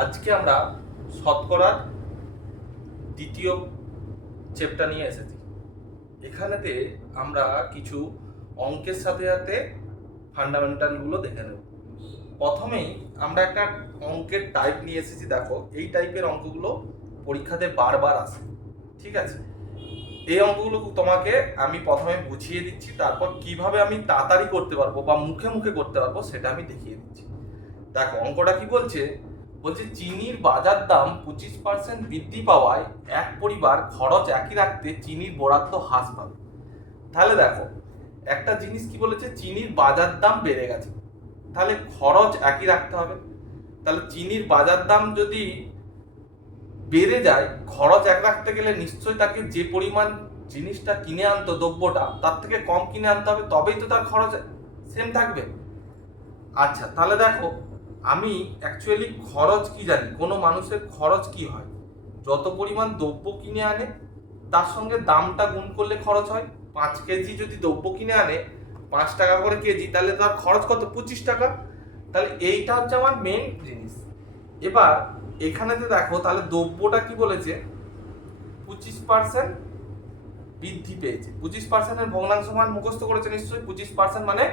আজকে আমরা শতকরার দ্বিতীয় চ্যাপ্টার নিয়ে এসেছি। এখানেতে আমরা কিছু অঙ্কের সাথে সাথে ফান্ডামেন্টালগুলো দেখে নেব। প্রথমেই আমরা একটা অঙ্কের টাইপ নিয়ে এসেছি। দেখো, এই টাইপের অঙ্কগুলো পরীক্ষাতে বারবার আসে, ঠিক আছে? এই অঙ্কগুলো তোমাকে আমি প্রথমে বুঝিয়ে দিচ্ছি, তারপর কিভাবে আমি তাড়াতাড়ি করতে পারবো বা মুখে মুখে করতে পারবো সেটা আমি দেখিয়ে দিচ্ছি। দেখো, অঙ্কটা কি বলছে, চিনির বাজার দাম 25% বৃদ্ধি পাওয়ায় এক পরিবার খরচ একই রাখতে চিনির বরাদ্দ হ্রাস পাবে। তাহলে দেখো, একটা জিনিস কি বলেছে, চিনির বাজার দাম বেড়ে গেছে, তাহলে খরচ একই রাখতে হবে। তাহলে চিনির বাজার দাম যদি বেড়ে যায়, খরচ এক রাখতে গেলে নিশ্চয়ই তাকে যে পরিমাণ জিনিসটা কিনে আনতো, দ্রব্যটা, তার থেকে কম কিনে আনতে হবে, তবেই তো তার খরচ সেম থাকবে। আচ্ছা, তাহলে দেখো, আমি অ্যাকচুয়ালি খরচ কি জানি, কোনো মানুষের খরচ কি হয়, যত পরিমাণ দ্রব্য কিনে আনে তার সঙ্গে দামটা গুণ করলে খরচ হয়। 5 কেজি যদি দ্রব্য কিনে আনে 5 টাকা করে কেজি, তাহলে তার খরচ কত, 25 টাকা। তাহলে এইটা হচ্ছে আমার মেন জিনিস। এবার এখানেতে দেখো, তাহলে দ্রব্যটা কি বলেছে, 25% বৃদ্ধি পেয়েছে। 25%-এর ভগ্নাংশ মান মুখস্থ করেছে নিশ্চয়ই। 25% মানে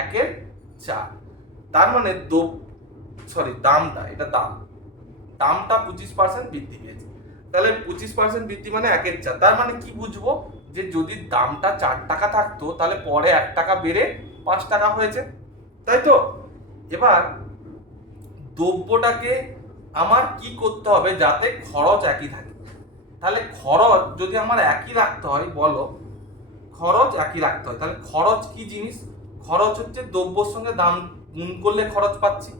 1/4। তার মানে দামটা, এটা দামটা 25% বৃদ্ধি পেয়েছে। তাহলে 25% বৃদ্ধি মানে 1/4। তার মানে কি বুঝবো, যে যদি দামটা 4 টাকা থাকতো, তাহলে পরে 1 টাকা বেড়ে 5 টাকা হয়েছে, তাই তো? এবার দ্রব্যটাকে আমার কি করতে হবে যাতে খরচ একই থাকে। তাহলে খরচ যদি আমার একই রাখতে হয়, বলো, খরচ একই রাখতে হয়, তাহলে খরচ কি জিনিস, খরচ হচ্ছে দ্রব্যর সঙ্গে দাম গুণ করলে খরচ পাচ্ছি।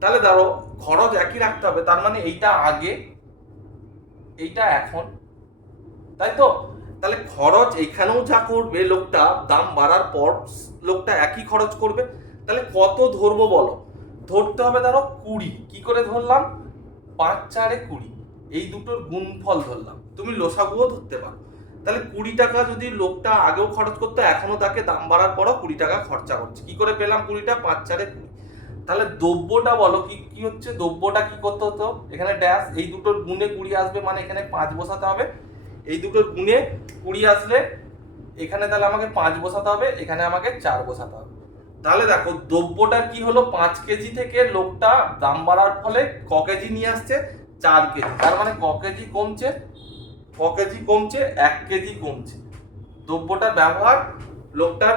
তাহলে ধরো, খরচ একই রাখতে হবে, তার মানে এইটা আগে, এইটা এখন, তাই তো? তাহলে খরচ এখানেও যা করবে লোকটা, দাম বাড়ার পর লোকটা একই খরচ করবে। তাহলে কত ধরবো বলো, ধরতে হবে ধরো 20। কি করে ধরলাম, 5 4 20, এই দুটোর গুণফল ধরলাম। তুমি লসাগুও ধরতে পারো। তাহলে 20 টাকা যদি লোকটা আগেও খরচ করতো, এখনো তাকে দাম বাড়ার পরও 20 টাকা খরচা করছে। কি করে পেলাম 20টা, 5 4 20। তাহলে দ্রব্যটা বলো কি কি হচ্ছে, দ্রব্যটা কি করতে হতো, এখানে ড্যাশ, এই দুটোর গুণে 20 আসবে, মানে এখানে 5 বসাতে হবে। এই দুটোর গুণে 20 আসলে এখানে তাহলে আমাকে 5 বসাতে হবে, এখানে আমাকে 4 বসাতে হবে। তাহলে দেখো, দ্রব্যটা কি হলো, 5 কেজি থেকে লোকটা দাম বাড়ার ফলে ক কেজি নিয়ে আসছে, 4 কেজি। তার মানে ক কেজি কমছে, 1 কেজি কমছে। দ্রব্যটার ব্যবহার লোকটার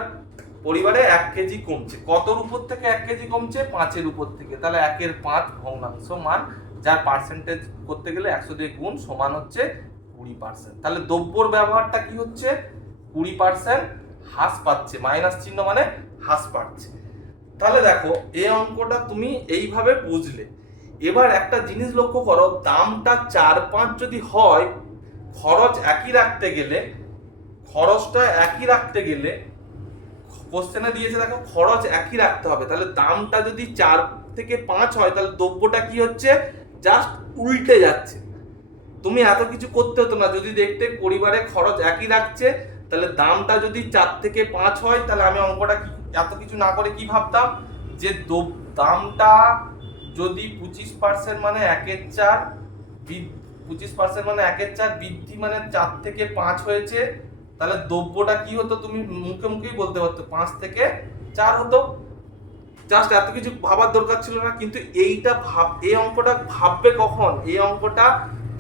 পরিবারে 1 কেজি কমছে। কতর উপর থেকে 1 কেজি কমছে, 5-এর উপর থেকে। তাহলে 1/5 ভগ্নাংশ মান, যার পার্সেন্টেজ করতে গেলে 100 দিয়ে গুণ, সমান হচ্ছে 20%। তাহলে দ্রব্যর ব্যবহারটা কি হচ্ছে, 20% হ্রাস পাচ্ছে, মাইনাস চিহ্ন মানে হ্রাস পাচ্ছে। তাহলে দেখো, এই অঙ্কটা তুমি এইভাবে বুঝলে। এবার একটা জিনিস লক্ষ্য করো, দামটা 4-5 যদি হয়, খরচ একই রাখতে গেলে, খরচটা একই রাখতে গেলে, কোশ্চেনে দিয়েছে দেখো, খরচ একই রাখতে হবে। তাহলে দামটা যদি 4 থেকে 5 হয়, তাহলে দ্রব্যটা কি হচ্ছে, জাস্ট উল্টে যাচ্ছে। তুমি এত কিছু করতে হতো না, যদি দেখতে পরিবারে খরচ একই রাখছে, তাহলে দামটা যদি 4 থেকে 5 হয়, তাহলে আমি অঙ্কটা এত কিছু না করে কি ভাবতাম, যে দামটা যদি 25% মানে 1/4, 25% মানে 1/4 বৃদ্ধি মানে 4 থেকে 5 হয়েছে, তাহলে দ্রব্যটা কি হতো, তুমি মুখে মুখেই বলতে পারতো 5 থেকে 4 হতো। জাস্ট এত কিছু ভাবার দরকার ছিল না। কিন্তু এই অঙ্কটা ভাববে কখন, এই অঙ্কটা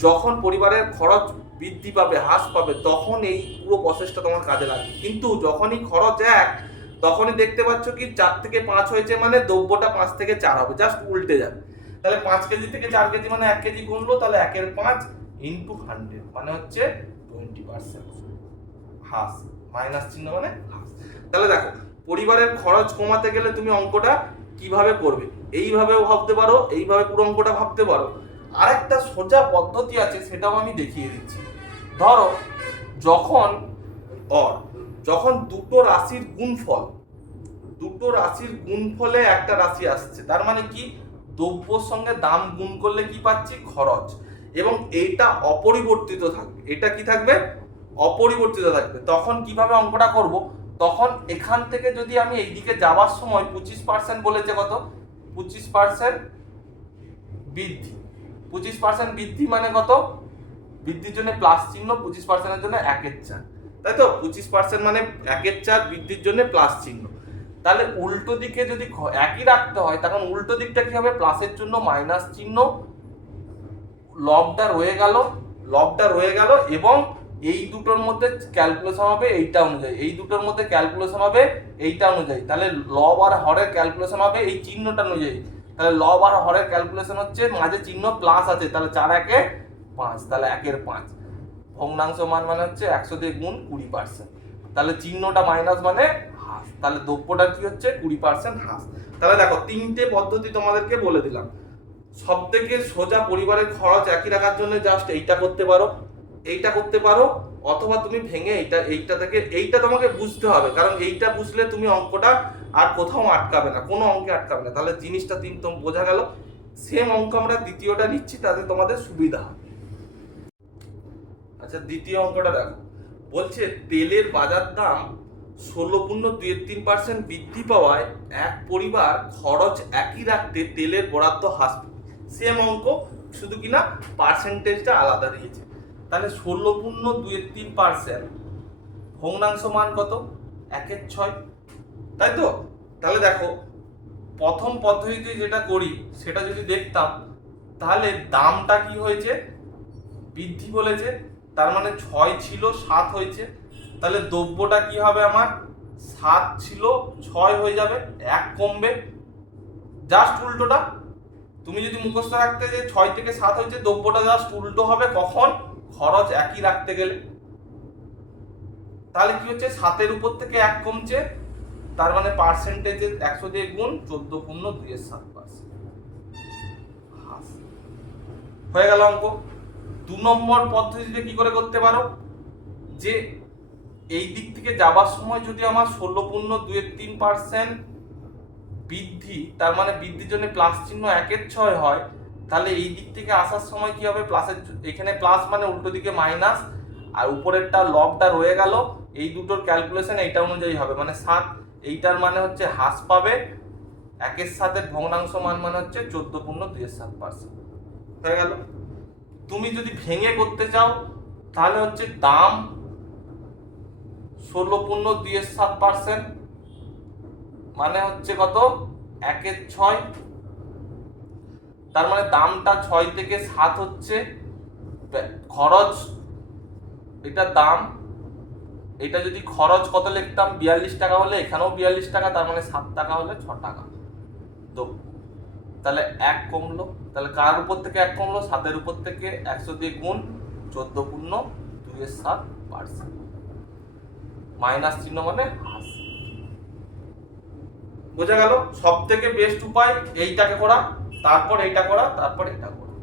যখন পরিবারের খরচ বৃদ্ধি পাবে, হ্রাস পাবে, তখন এই পুরো প্রসেসটা তোমার কাজে লাগবে। কিন্তু যখনই খরচ 1, তখনই দেখতে পাচ্ছ কি 4 থেকে 5 হয়েছে, মানে দ্রব্যটা 5 থেকে 4 হবে, জাস্ট উল্টে যাবে। তাহলে 5 কেজি থেকে 4 কেজি মানে 1 কেজি কমলো, তাহলে 1/5 ইন্টু 100 মানে হচ্ছে 20% হ্রাস, মাইনাস চিহ্ন মানে হ্রাস। তাহলে দেখো, পরিবারের খরচ কমাতে গেলে তুমি অঙ্কটা কিভাবে করবে, এইভাবেও ভাবতে পারো, এইভাবে পুরো অঙ্কটা ভাবতে পারো। আরেকটা সোজা পদ্ধতি আছে, সেটাও আমি দেখিয়ে দিচ্ছি। ধরো, যখন যখন দুটো রাশির গুণফলে একটা রাশি আসছে, তার মানে কি, দ্রব্যর সঙ্গে দাম গুণ করলে কি পাচ্ছি, খরচ, এবং এইটা অপরিবর্তিত থাকবে। এটা কি থাকবে, অপরিবর্তিত থাকবে। তখন কিভাবে অঙ্কটা করব, তখন এখান থেকে যদি আমি এইদিকে যাওয়ার সময় 25% বলেছে, কত, 25% বৃদ্ধি। 25% বৃদ্ধি মানে কত? বৃদ্ধির জন্য প্লাস চিহ্ন, 25%-এর জন্য 1/4, তাই তো? 25% মানে 1/4 বৃদ্ধির জন্য প্লাস চিহ্ন। তাহলে উল্টো দিকে যদি একই রাখতে হয় তখন উল্টো দিকটা কি হবে? প্লাসের জন্য মাইনাস চিহ্ন, লবটা রয়ে গেল এবং এই দুটোর মধ্যে ক্যালকুলেশন হবে এইটা অনুযায়ী, এই দুটোর মধ্যে ক্যালকুলেশন হবে এইটা অনুযায়ী। তাহলে লব আর হরের ক্যালকুলেশন হবে এই চিহ্নটা অনুযায়ী। তাহলে লব আর হরের ক্যালকুলেশন হচ্ছে মাঝে চিহ্ন প্লাস আছে, তাহলে 4 একে 5, তাহলে 1/5। ভগ্নাংশ মান মানে হচ্ছে 100 দিয়ে গুণ 20%, তাহলে চিহ্নটা মাইনাস মানে হাস, তাহলে দ্রব্যটার কি হচ্ছে 20% হাস। তাহলে দেখো তিনটে পদ্ধতি তোমাদেরকে বলে দিলাম। সব থেকে সোজা পরিবারের খরচ একই রাখার জন্য জাস্ট এইটা করতে পারো, অথবা তুমি ভেঙে এইটা থেকে এইটা তোমাকে বুঝতে হবে, কারণ এইটা বুঝলে তুমি অঙ্কটা আর কোথাও আটকাবে না, কোনো অঙ্কে আটকাবে না। তাহলে জিনিসটা বোঝা গেল। সেম অঙ্ক আমরা দ্বিতীয়টা নিচ্ছি, তাতে তোমাদের সুবিধা হবে। আচ্ছা, দ্বিতীয় অঙ্কটা দেখো, বলছে তেলের বাজার দাম 16.23% বৃদ্ধি পাওয়ায় এক পরিবার খরচ একই রাখতে তেলের বরাদ্দ হ্রাস। সেম অঙ্ক, শুধু কিনা পার্সেন্টেজটা আলাদা দিয়েছে। তাহলে 16.23% ভগ্নাংশ মান কত? 1/6, তাই তো? তাহলে দেখো প্রথম পদ্ধতিতে যেটা করি সেটা যদি দেখতাম, তাহলে দামটা কি হয়েছে? বৃদ্ধি বলেছে, তার মানে 6 ছিল 7 হয়েছে। তাহলে দ্রব্যটা কি হবে? আমার 7 ছিল 6 হয়ে যাবে, 1 কমবে। জাস্ট উল্টোটা, তুমি যদি মুখস্থ রাখতে যে 6 থেকে 7 হয়েছে, দ্রব্যটা জাস্ট উল্টো হবে কখন? খরচ একই রাখতে গেলে। তাহলে কি হচ্ছে? 7-এর উপর থেকে 1 কমছে, তার মানে পার্সেন্টেজে 100 দিয়ে গুণ 14.27%। হয়ে গেল অঙ্ক। 2 নম্বর পদ্ধতিতে কি করে করতে পারো? যে এই দিক থেকে যাবার সময় যদি আমার 16.23% বৃদ্ধি, তার মানে বৃদ্ধির জন্য প্লাস চিহ্ন 1/6 হয়, তাহলে এই দিক থেকে আসার সময় কি হবে? প্লাসের, এখানে প্লাস মানে উল্টো দিকে মাইনাস, আর উপরেরটা লবটা রয়ে গেল, এই দুটোর ক্যালকুলেশন এইটা অনুযায়ী হবে, মানে 7। এইটার মানে হচ্ছে হ্রাস পাবে, 1/7 ভগ্নাংশ মান মানে হচ্ছে 14.27%। হয়ে গেল। তুমি যদি ভেঙে করতে চাও তাহলে হচ্ছে দাম 16.27% মানে হচ্ছে কত? 1/6, তার মানে দামটা 6 থেকে 7 হচ্ছে, খরচ এটা দাম, এটা যদি খরচ কত লিখতাম? 42 টাকা হলে এখানেও 42 টাকা, তার মানে 7 টাকা হলে 6 টাকা। তাহলে 1 কমলো, তাহলে কার উপর থেকে 1 কমলো? 7-এর উপর থেকে। 100 দিয়ে গুণ 14.27%, মাইনাস চিহ্ন মানে হাস। বোঝা গেল? সব থেকে বেস্ট উপায় এইটাকে করা, তারপর এইটা করা, তারপর এটা করা।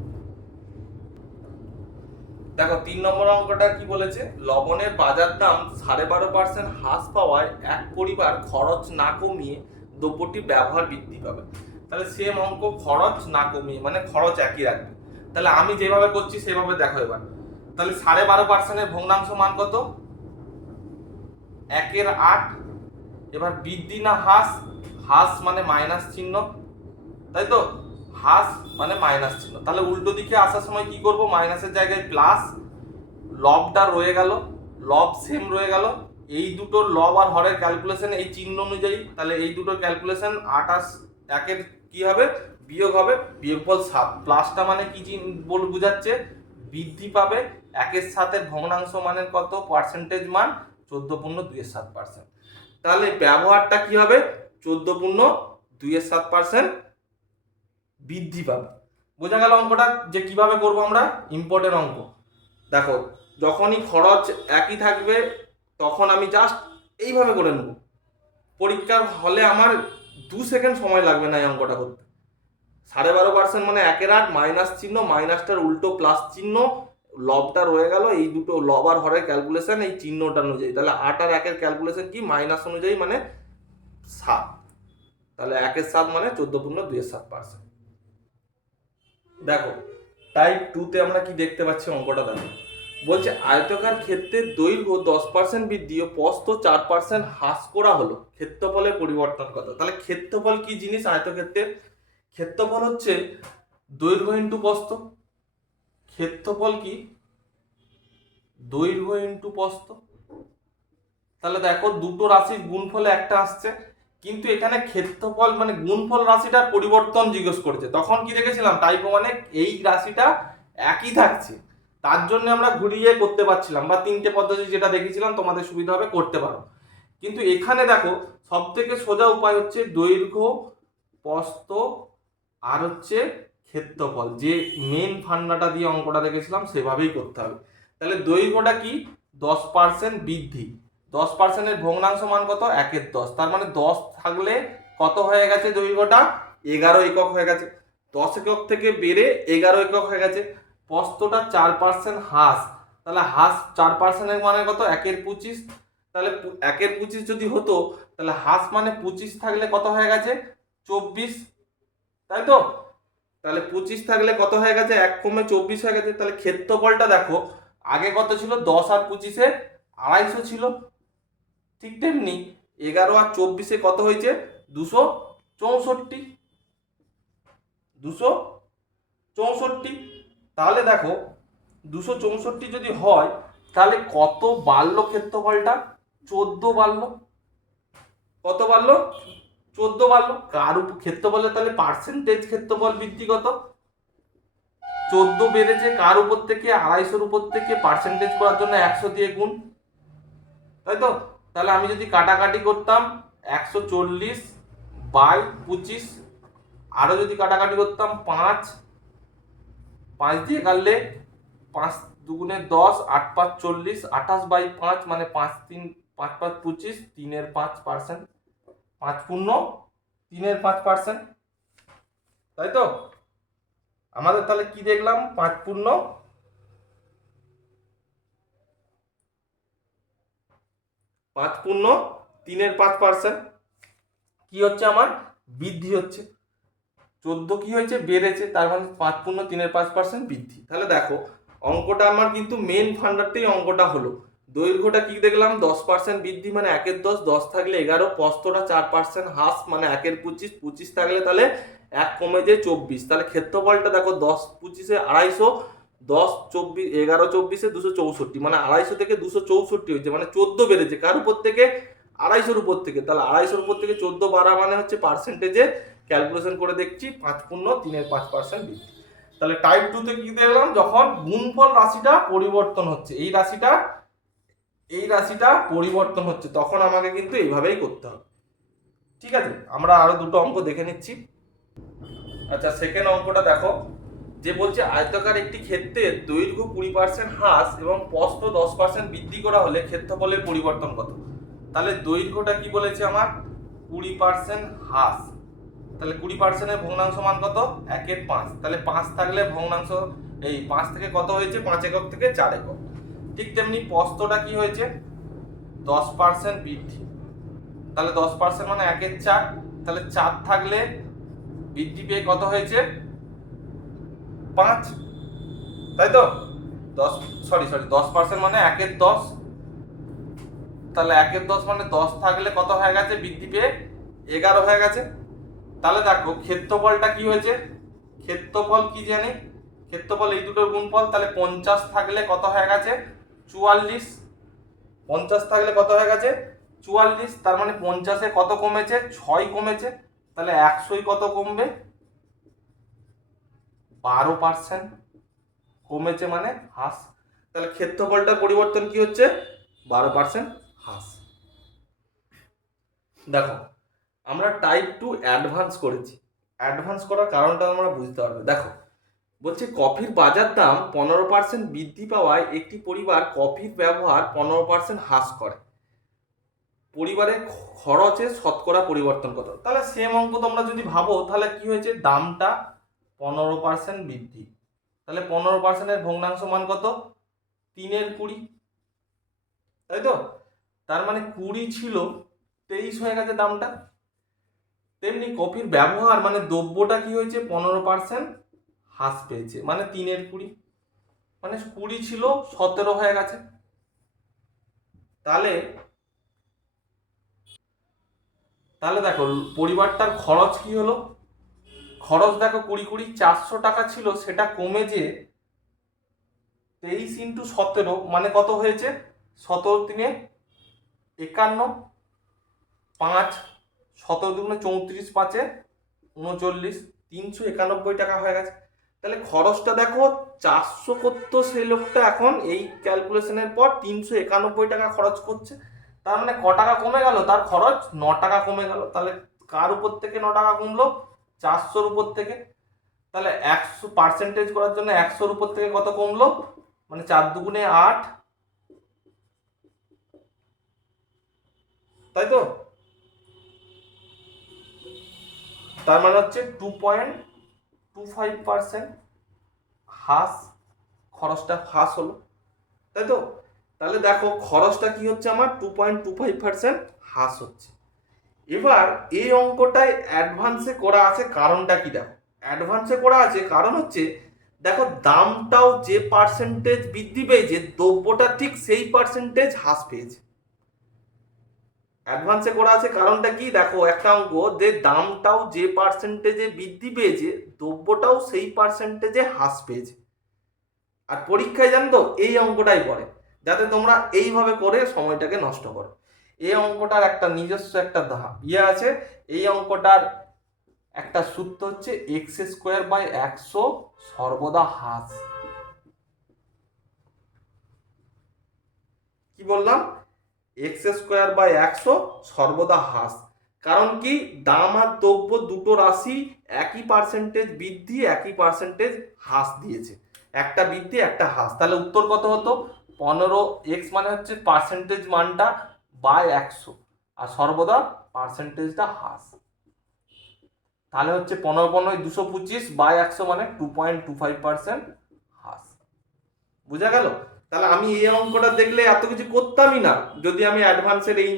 দেখো 3 নম্বর অঙ্কটা কি বলেছে? লবণের বাজার দাম 12.5% হ্রাস পাওয়ায় এক পরিবার খরচ না কমিয়ে দ্রব্যটি ব্যবহার বৃদ্ধি পাবে। তাহলে সেম অঙ্ক, খরচ না কমিয়ে মানে খরচ একই রাখবে। তাহলে আমি যেভাবে করছি সেভাবে দেখো এবার। তাহলে 12.5%-এর ভগ্নাংশ মান কত? 1/8। এবার বৃদ্ধি না হ্রাস? হ্রাস মানে মাইনাস চিহ্ন, তাই তো? হ্রাস মানে মাইনাস চিহ্ন, তাহলে উল্টো দিকে আসার সময় কি করব? মাইনাসের জায়গায় প্লাস, লবটা রয়ে গেল, লব সেম রয়ে গেল। এই দুটোর লব আর হরের ক্যালকুলেশন এই চিহ্ন অনুযায়ী, তাহলে এই দুটোর ক্যালকুলেশন 28, 1-এর কি হবে? বিয়োগ হবে, বিয়োগফল 7। প্লাসটা মানে কি বোঝাচ্ছে? বৃদ্ধি পাবে। 1/7-এর ভগ্নাংশ মানের কত? পার্সেন্টেজ মান 14.27%। তাহলে ব্যবহারটা কি হবে? 14.27% বৃদ্ধি পাবে। বোঝা গেল অঙ্কটা যে কিভাবে করব আমরা? ইম্পর্টেন্ট অঙ্ক। দেখো যখনই খরচ একই থাকবে তখন আমি জাস্ট এইভাবে করে নেব। পরীক্ষার হলে আমার 2 সেকেন্ড সময় লাগবে না এই অঙ্কটা করতে। 12.5% মানে 1/8, মাইনাস চিহ্ন, মাইনাসটার উল্টো প্লাস চিহ্ন, লবটা রয়ে গেল, এই দুটো লব আর হরের ক্যালকুলেশন এই চিহ্নটা অনুযায়ী। তাহলে 8 আর 1-এর ক্যালকুলেশন কি? মাইনাস অনুযায়ী মানে 7, তাহলে 1/7 মানে 14.27%। দেখো টাইপ 2-তে আমরা কি দেখতে পাচ্ছি? অঙ্কটা দেখো, বলছে আয়তাকার ক্ষেত্রের দৈর্ঘ্য 10% বৃদ্ধি ও প্রস্থ 4% হ্রাস করা হলো, ক্ষেত্রফলের পরিবর্তন কত? তাহলে ক্ষেত্রফল কি জিনিস? আয়তক্ষেত্রের ক্ষেত্রফল হচ্ছে দৈর্ঘ্য ইন্টু প্রস্থ, ক্ষেত্রফল কি দৈর্ঘ্য ইন্টু প্রস্থ। তাহলে দেখো দুটো রাশির গুণফলে একটা আসছে, কিন্তু এখানে ক্ষেত্রফল মানে গুণফল রাশিটার পরিবর্তন জিজ্ঞেস করেছে। তখন কি দেখেছিলাম টাইপ মানে এই রাশিটা একই থাকছে, তার জন্য আমরা ঘুরিয়ে করতে পারছিলাম, বা তিনটে পদ্ধতি যেটা দেখেছিলাম তোমাদের সুবিধা হবে করতে পারো। কিন্তু এখানে দেখো সব থেকে সোজা উপায় হচ্ছে দৈর্ঘ্য প্রস্থ আর হচ্ছে ক্ষেত্রফল, যে মেন ফান্ডাটা দিয়ে অঙ্কটা দেখেছিলাম সেভাবেই করতে হবে। তাহলে দৈর্ঘ্যটা কি 10% বৃদ্ধি, 10%-এর ভগ্নাংশ মান কত 1/10, তার মানে 10 থাকলে কত হয়ে গেছে দৈর্ঘ্যটা 11 একক হয়ে গেছে, 10 একক থেকে বেড়ে 11 একক হয়ে গেছে। প্রস্থটা 4% হ্রাস, তাহলে হ্রাস 4%-এর মানে কত 1/25, তাহলে 1/25 যদি হতো তাহলে হ্রাস মানে 25 থাকলে কত হয়ে গেছে 24, তাই তো। তাহলে 25 থাকলে কত হয়ে গেছে 1 কমে 24 হয়ে গেছে। তাহলে ক্ষেত্রফলটা দেখো আগে কত ছিল 10 আর 25-এ 250 ছিল, ঠিক তেমনি 11 আর 24-এ কত হয়েছে 264, 264। তাহলে দেখো 264 যদি হয় তাহলে কত বাড়লো ক্ষেত্রফলটা 14 বাড়লো, কত বাড়লো 14 বাড়লো। কার উপর ক্ষেত্রফলে তাহলে পার্সেন্টেজ ক্ষেত্রফল বৃদ্ধি কত 14 বেড়েছে, কার উপর থেকে 250-এর উপর থেকে পার্সেন্টেজ করার জন্য 100 দিয়ে গুণ, তাই তো। তাহলে আমি যদি কাটাকাটি করতাম 140/25, আরো যদি কাটাকাটি করতাম 5 দিয়ে কাটলে 5 দুগুণে 10, 8 5 40, 28/5 মানে 5 3 5 5 25, 3/5%, 5 পূর্ণ 3/5%, তাই তো। আমাদের তাহলে কি দেখলাম 5 পূর্ণ 3/5% কি হচ্ছে আমার বৃদ্ধি হচ্ছে, 14 কি হয়েছে বেড়েছে, তার মানে 5 পূর্ণ 3/5% বৃদ্ধি। তাহলে দেখো অঙ্কটা আমার কিন্তু মেন ফান্ডারটাই অঙ্কটা হলো। দৈর্ঘ্যটা কি দেখলাম 10% বৃদ্ধি মানে 1/10, 10 থাকলে 11, প্রস্থটা 4% হ্রাস মানে 1/25, 25 থাকলে তাহলে 1 কমে যায় 24। তাহলে ক্ষেত্রফলটা দেখো 10 25-এ 250, 10 24 11 24-এ 264, মানে 250 থেকে 264 হয়েছে, মানে 14 বেড়েছে কার উপর থেকে 250-এর উপর থেকে। তাহলে 250-এর উপর থেকে 14 বাড়া মানে হচ্ছে পার্সেন্টেজে ক্যালকুলেশন করে দেখছি 5 পূর্ণ 3/5% বৃদ্ধি। তাহলে টাইপ 2 তে কি দেখলাম যখন গুণফল রাশিটা পরিবর্তন হচ্ছে, এই রাশিটা পরিবর্তন হচ্ছে তখন আমাকে কিন্তু এইভাবেই করতে হবে, ঠিক আছে। আমরা আরো দুটো অঙ্ক দেখে নিচ্ছি। আচ্ছা সেকেন্ড অঙ্কটা দেখো, যে বলছে আয়তাকার একটি ক্ষেত্রের দৈর্ঘ্য 20% হ্রাস এবং প্রস্থ 10% বৃদ্ধি করা হলে ক্ষেত্রফলের পরিবর্তন কত। তাহলে দৈর্ঘ্যটা কি বলেছে আমার 20% হ্রাস, তাহলে 20%-এর ভগ্নাংশ মান কত 1/5, তাহলে 5 থাকলে ভগ্নাংশ এই 5 থেকে কত হয়েছে 5 একক থেকে 4 একক। ঠিক তেমনি প্রস্থটা কি হয়েছে 10% বৃদ্ধি, তাহলে 10% মানে 1/4, তাহলে 4 থাকলে বৃদ্ধি পেয়ে কত হয়েছে 5, তাই তো। 10% মানে 1/10, তাহলে 1/10 মানে 10 থাকলে কত হয়ে গেছে বৃদ্ধি পেয়ে 11 হয়ে গেছে। তাহলে দেখো ক্ষেত্রফলটা কি হয়েছে, ক্ষেত্রফল কি জানি ক্ষেত্রফল এই দুটোর গুণফল, তাহলে 50 থাকলে কত হয়ে গেছে 44, 50 থাকলে কত হয়ে গেছে 44, তার মানে 50-এ কত কমেছে 6 কমেছে, তাহলে 100-ই কত কমবে 12% কমেছে মানে হ্রাস। তাহলে ক্ষেত্রফলটা পরিবর্তন কি হচ্ছে 12% হ্রাস। দেখো আমরা টাইপ 2 অ্যাডভান্স করেছি, অ্যাডভান্স করার কারণটা আমরা বুঝতে পারবো। দেখো বলছে কফির বাজার দাম 15% বৃদ্ধি পাওয়ায় একটি পরিবার কফির ব্যবহার 15% হ্রাস করে, পরিবারের খরচে শতকরা পরিবর্তন কত। তাহলে সেম অঙ্ক তোমরা যদি ভাবো তাহলে কি হয়েছে দামটা 15% বৃদ্ধি, তাহলে 15%-এর ভগ্নাংশ মান কত 3/20, তাই তো। তার মানে 20 ছিল 23 হয়ে গেছে দামটা। তেমনি কফির ব্যবহার মানে দ্রব্যটা কি হয়েছে 15% হ্রাস পেয়েছে মানে 3/20, মানে 20 ছিল 17 হয়ে গেছে। তাহলে তাহলে দেখো পরিবারটার খরচ কি হলো খরচ দেখো 20 400 টাকা ছিল, সেটা কমে যে 23 × 17 মানে কত হয়েছে, 17 × 51, 5 17 × 34, 5 39, 391 টাকা হয়ে গেছে। তাহলে খরচটা দেখো 400 করতো সেই লোকটা, এখন এই ক্যালকুলেশনের পর 391 টাকা খরচ করছে। তার মানে ক টাকা কমে গেল, তার খরচ 9 টাকা কমে গেল। তাহলে কার উপর থেকে 9 টাকা কমলো, 400-র উপর থেকে। তাহলে 100% করার জন্য 100-র উপর থেকে কত কমলো, মানে 4 দুগুণে 8, তাই তো? তার মানে হচ্ছে 2.25% হ্রাস, খরচটা হ্রাস হলো, তাই তো? তাহলে দেখো খরচটা কি হচ্ছে আমার 2.25% হ্রাস হচ্ছে। এবার এই অঙ্কটায় অ্যাডভান্সে করা আছে, কারণটা কি দেখো, অ্যাডভান্সে করা আছে কারণ হচ্ছে দেখো দামটাও যে পার্সেন্টেজ বৃদ্ধি পেয়েছে, দ্রব্যটা ঠিক সেই পার্সেন্টেজ হ্রাস পেয়েছে। অ্যাডভান্সে করা আছে কারণটা কি দেখো, একটা অঙ্ক যে দামটাও যে পার্সেন্টেজে বৃদ্ধি পেয়েছে, দ্রব্যটাও সেই পার্সেন্টেজে হ্রাস পেয়েছে। আর পরীক্ষায় জানো তো এই অঙ্কটাই পড়ে, যাতে তোমরা এইভাবে করে সময়টাকে নষ্ট করো। এই অঙ্কটার একটা নিজস্ব একটা আছে, এই অঙ্কটার একটা সূত্র হচ্ছে x²/100 সর্বদা হ্রাস। কি বললাম, x²/100 সর্বদা হ্রাস। কারণ কি, দাম আর দ্রব্য দুটো রাশি একই পার্সেন্টেজ বৃদ্ধি একই পার্সেন্টেজ হ্রাস দিয়েছে, একটা বৃদ্ধি একটা হ্রাস। তাহলে উত্তর কত হতো, 15x মানে হচ্ছে পার্সেন্টেজ মানটা বাই 100, আর সর্বদা পার্সেন্টেজটা হ্রাস। তাহলে হচ্ছে 15 × 225 বাই 100 মানে 2.25% হ্রাস। বুঝা গেল? তাহলে আমি এই অঙ্কটা দেখলে এত কিছু করতামই না, যদি আমি অ্যাডভান্সের এই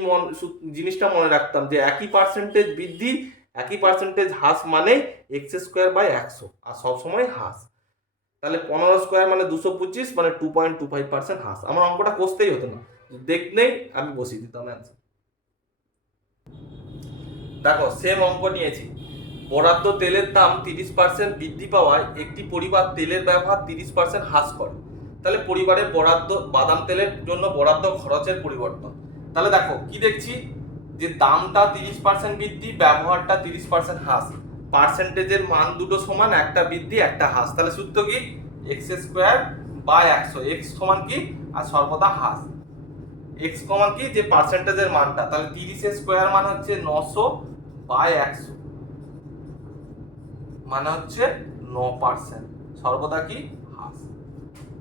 জিনিসটা মনে রাখতাম যে একই পার্সেন্টেজ বৃদ্ধি একই পার্সেন্টেজ হ্রাস মানে x²/100, আর সবসময় হ্রাস। তাহলে 15² মানে 225 মানে 2.25% হ্রাস। আমার অঙ্কটা কষতেই হতো না, দেখলেই আমি বসিয়ে দিতাম অ্যান্সার। দেখো সেম অঙ্ক নিয়েছি, বরাদ্দ তেলের দাম 30% বৃদ্ধি পাওয়ায় একটি পরিবার তেলের ব্যবহার 30% হ্রাস করে। তাহলে পরিবারের বরাদ্দ বাদাম তেলের জন্য বরাদ্দ খরচের পরিবর্তন। তাহলে দেখো কি দেখছি, যে দামটা 30% বৃদ্ধি, ব্যবহারটা 30% হ্রাস, পার্সেন্টেজের মান দুটো সমান, একটা বৃদ্ধি একটা হ্রাস। তাহলে সূত্র কি, x²/100, x সমান কি, আর সর্বদা হ্রাস, x সমান কি, যে পার্সেন্টেজের মানটা। তাহলে 30² মানে হচ্ছে 900/100 মানে হচ্ছে 9%, সর্বদা কি, হ্রাস।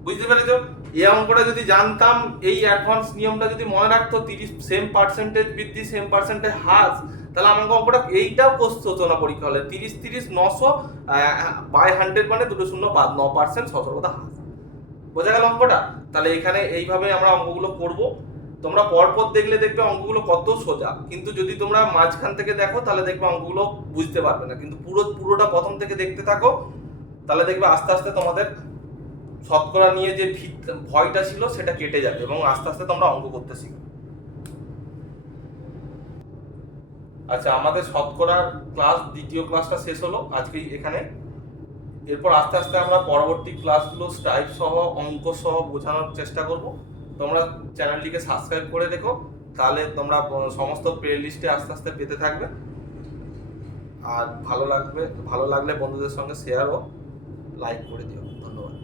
বুঝতে পেরেছো? এই অঙ্কটা যদি জানতাম, এই অ্যাডভান্স নিয়মটা যদি মনে রাখতো, 30 সেম পার্সেন্টেজ বৃদ্ধি সেম পার্সেন্টেজ হ্রাস, তাহলে আমাকে অঙ্কটা এইটাও কষ্ট হতো না পরীক্ষা হলে। 30 900/100 মানে দুটো শূন্য বাদ, 9% সর্বদা হ্রাস। বোঝা গেল অঙ্কটা? তাহলে এখানে এইভাবে আমরা অঙ্কগুলো করব। তোমরা পরপর দেখলে দেখবে অঙ্কগুলো কত সোজা, কিন্তু যদি তোমরা মাঝখান থেকে দেখো তাহলে দেখবে অঙ্কগুলো বুঝতে পারবে না। কিন্তু পুরোটা প্রথম থেকে দেখতে থাকো, তাহলে দেখবে আস্তে আস্তে তোমাদের শতকরা নিয়ে যে ভয়টা ছিল সেটা কেটে যাবে, এবং আস্তে আস্তে তোমরা অঙ্ক করতে শিখবে। আচ্ছা, আমাদের শতকরার ক্লাস দ্বিতীয় ক্লাসটা শেষ হলো আজকে এখানে। এরপর আস্তে আস্তে আমরা পরবর্তী ক্লাসগুলো স্টাইপ সহ অঙ্ক সহ বোঝানোর চেষ্টা করব। তোমরা চ্যানেলটিকে সাবস্ক্রাইব করে দেখো, তাহলে তোমরা সমস্ত প্লে লিস্টে আস্তে আস্তে পেতে থাকবে। আর ভালো লাগলে বন্ধুদের সঙ্গে শেয়ার ও লাইক করে দিও। ধন্যবাদ।